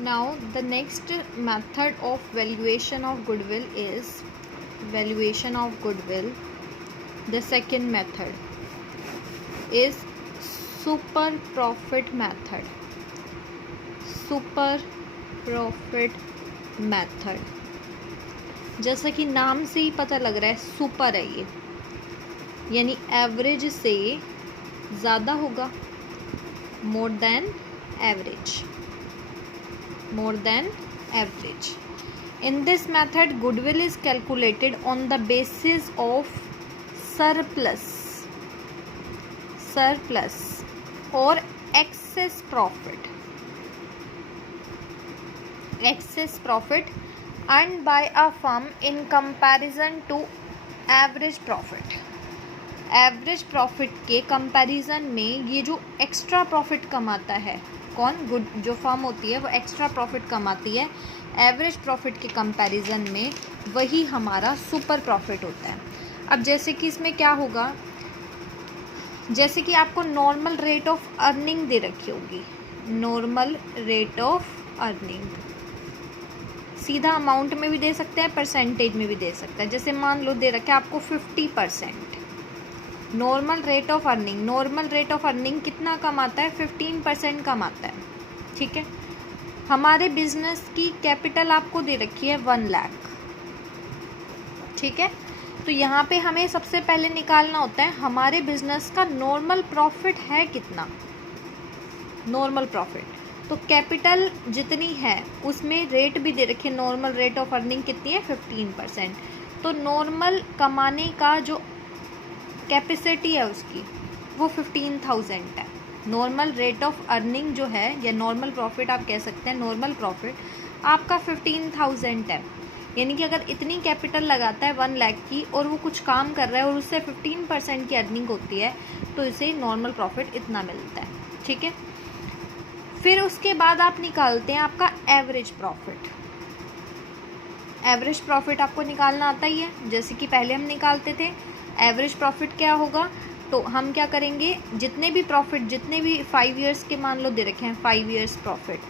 Now the next method of valuation of goodwill is valuation of goodwill. The second method is super profit method. Super profit method, जैसा कि नाम से ही पता लग रहा है सुपर है ये, यानी एवरेज से ज़्यादा होगा, more than average, more than average. In this method, goodwill is calculated on the basis of surplus or excess profit earned by a firm in comparison to average profit. Average profit के comparison में ये जो extra profit कमाता है कौन, good जो firm होती है वो एक्स्ट्रा प्रॉफिट कमाती है एवरेज प्रॉफिट के कंपैरिजन में, वही हमारा सुपर प्रॉफिट होता है. अब जैसे कि इसमें क्या होगा, जैसे कि आपको नॉर्मल रेट ऑफ अर्निंग दे रखी होगी, नॉर्मल रेट ऑफ अर्निंग सीधा अमाउंट में भी दे सकते हैं, परसेंटेज में भी दे सकते हैं. जैसे मान लो दे रखा है आपको 50%. Normal rate of earning, normal rate of earning कितना कमाता है, 15% कमाता है. ठीक है, हमारे बिजनेस की कैपिटल आपको दे रखी है 1 लाख. ठीक है, तो यहाँ पे हमें सबसे पहले निकालना होता है हमारे बिजनेस का नॉर्मल प्रॉफिट है कितना, नॉर्मल प्रॉफिट. तो कैपिटल जितनी है उसमें रेट भी दे रखी है, नॉर्मल रेट ऑफ अर्निंग कितनी है, 15%. तो नॉर्मल कमाने का जो कैपेसिटी है उसकी वो 15,000 है. नॉर्मल रेट ऑफ अर्निंग जो है, या नॉर्मल प्रॉफिट आप कह सकते हैं, नॉर्मल प्रॉफिट आपका 15,000 है. यानी कि अगर इतनी कैपिटल लगाता है 1 लाख की और वो कुछ काम कर रहा है और उससे 15% की अर्निंग होती है, तो इसे नॉर्मल प्रॉफिट इतना मिलता है. ठीक है, फिर उसके बाद आप निकालते हैं आपका एवरेज प्रॉफिट. एवरेज प्रॉफिट आपको निकालना आता ही है, जैसे कि पहले हम निकालते थे. एवरेज प्रॉफिट क्या होगा, तो हम क्या करेंगे, जितने भी प्रॉफिट, जितने भी 5 ईयर्स के मान लो दे रखे हैं 5 ईयर्स प्रॉफिट,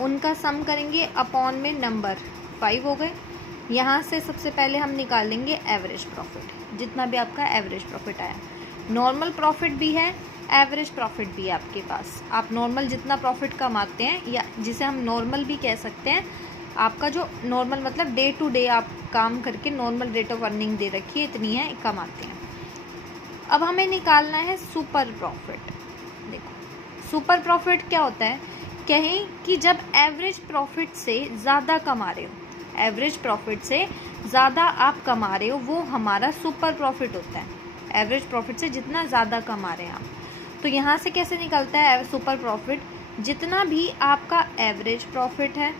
उनका सम करेंगे अपॉन में नंबर 5 हो गए. यहाँ से सबसे पहले हम निकालेंगे एवरेज प्रॉफिट, जितना भी आपका एवरेज प्रॉफिट आया. नॉर्मल प्रॉफिट भी है, एवरेज प्रॉफिट भी है आपके पास. आप नॉर्मल जितना प्रॉफिट कमाते हैं, या जिसे हम नॉर्मल भी कह सकते हैं, आपका जो नॉर्मल मतलब डे टू डे आप काम करके नॉर्मल रेट ऑफ अर्निंग दे रखी है, इतनी है कमाते हैं. अब हमें निकालना है सुपर प्रॉफिट. देखो सुपर प्रॉफिट क्या होता है, कहें कि जब एवरेज प्रॉफिट से ज़्यादा कमा रहे हो, एवरेज प्रॉफिट से ज़्यादा आप कमा रहे हो, वो हमारा सुपर प्रॉफिट होता है. एवरेज प्रॉफिट से जितना ज़्यादा कमा रहे हैं आप, तो यहाँ से कैसे निकलता है सुपर प्रॉफिट, जितना भी आपका एवरेज प्रॉफिट है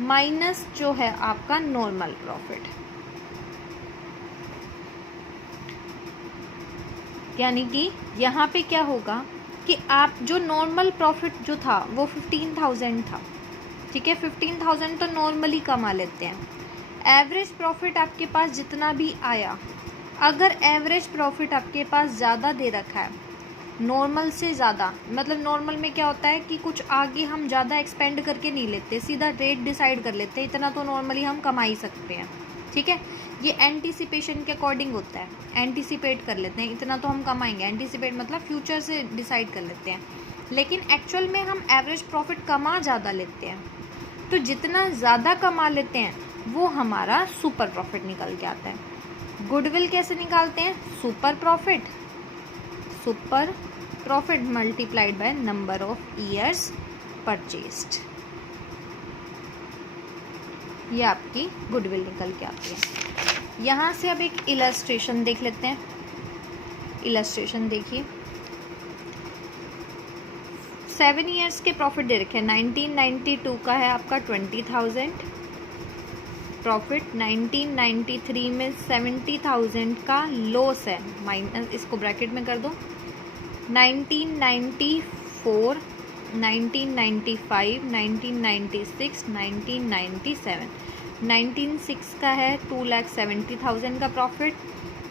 माइनस जो है आपका नॉर्मल प्रॉफिट. यानी कि यहाँ पे क्या होगा कि आप जो नॉर्मल प्रॉफिट जो था वो 15,000 था. ठीक है, 15,000 तो नॉर्मली कमा लेते हैं. एवरेज प्रॉफिट आपके पास जितना भी आया, अगर एवरेज प्रॉफिट आपके पास ज़्यादा दे रखा है नॉर्मल से ज़्यादा, मतलब नॉर्मल में क्या होता है कि कुछ आगे हम ज़्यादा एक्सपेंड करके नहीं लेते, सीधा रेट डिसाइड कर लेते हैं, इतना तो नॉर्मली हम कमा ही सकते हैं. ठीक है, ये एंटीसिपेशन के अकॉर्डिंग होता है, एंटीसिपेट कर लेते हैं, इतना तो हम कमाएंगे. एंटीसिपेट मतलब फ्यूचर से डिसाइड कर लेते हैं, लेकिन एक्चुअल में हम एवरेज प्रॉफिट कमा ज़्यादा लेते हैं. तो जितना ज़्यादा कमा लेते हैं वो हमारा सुपर प्रॉफिट निकल के आता है. गुडविल कैसे निकालते हैं, super profit multiplied by number of years purchased. ये आपकी गुडविल निकल के आती है. यहाँ से अब एक इलस्ट्रेशन देख लेते हैं. इलस्ट्रेशन देखिए, 7 ईयर्स के प्रॉफिट दे रखे हैं. 1992 का है आपका 20,000 प्रॉफिट. 1993 में 70,000 का लॉस है, माइनस इसको ब्रैकेट में कर दो. 1994, 1995, 1996, 1997, 1996 का है 2,70,000 का प्रॉफिट.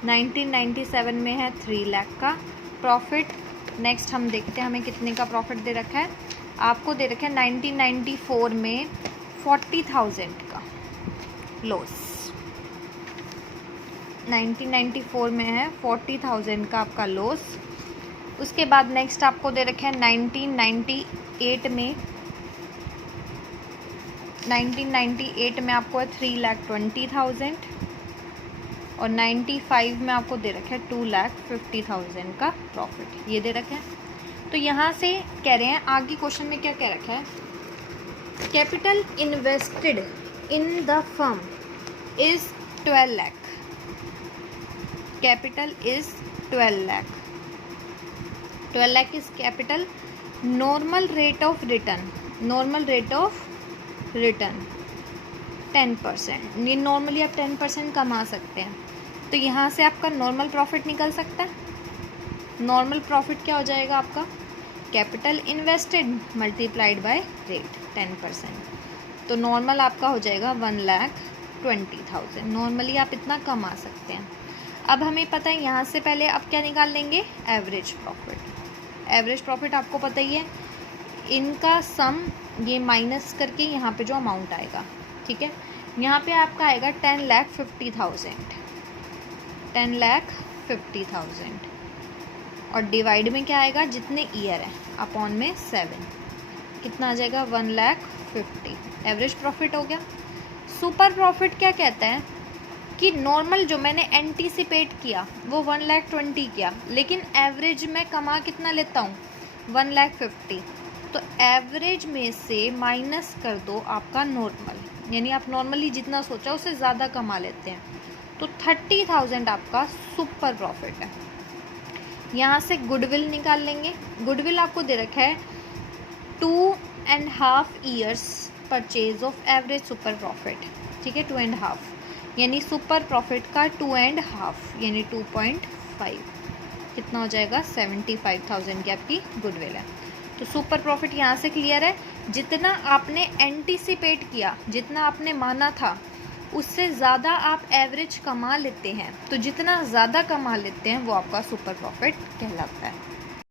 1997 में है 3 लाख का प्रॉफिट. नेक्स्ट हम देखते हैं हमें कितने का प्रॉफिट दे रखा है. आपको दे रखा है 1994 में 40,000 का लॉस। 1994 में है 40,000 का आपका लॉस। उसके बाद नेक्स्ट आपको दे रखा है 1998 में आपको है 3,20,000 और 95 में आपको दे रखा है 2,50,000 का प्रॉफिट, ये दे रखा है। तो यहाँ से कह रहे हैं आगे क्वेश्चन में क्या कह रखा है, capital invested in the firm is 12 lakh. Capital is 12 lakh. 12 lakh is capital. Normal rate of return 10%। ये नॉर्मली आप 10% कमा सकते हैं। तो यहाँ से आपका नॉर्मल प्रॉफिट निकल सकता है। नॉर्मल प्रॉफिट क्या हो जाएगा आपका, capital invested multiplied by rate 10%। तो नॉर्मल आपका हो जाएगा 1,20,000। नॉर्मली आप इतना कमा सकते हैं। अब हमें पता है यहाँ से पहले अब क्या निकाल लेंगे, एवरेज प्रॉफिट। एवरेज प्रॉफिट आपको पता ही है, इनका सम ये माइनस करके यहाँ पे जो अमाउंट आएगा, ठीक है। यहाँ पे आपका आएगा 10,50,000 और डिवाइड में क्या आएगा, जितने ईयर है अपॉन में 7, कितना आ जाएगा 1,50,000। एवरेज प्रॉफिट हो गया। सुपर प्रॉफिट क्या कहता है कि नॉर्मल जो मैंने एंटीसिपेट किया वो 1,20,000 किया, लेकिन एवरेज में कमा कितना लेता हूँ 1,50,000। तो एवरेज में से माइनस कर दो आपका नॉर्मल, यानी आप नॉर्मली जितना सोचा उससे ज़्यादा कमा लेते हैं। तो 30,000 आपका सुपर प्रॉफिट है। यहाँ से गुडविल निकाल लेंगे। गुडविल आपको दे रखा है 2.5 years purchase of average super profit, ठीक है। 2.5 यानी सुपर प्रॉफिट का 2.5 यानी 2.5 कितना हो जाएगा 75,000 की आपकी गुडविल है। तो सुपर प्रॉफिट यहाँ से क्लियर है। जितना आपने एंटीसिपेट किया, जितना आपने माना था, उससे ज़्यादा आप एवरेज कमा लेते हैं। तो जितना ज़्यादा कमा लेते हैं वो आपका सुपर प्रॉफिट कहलाता है।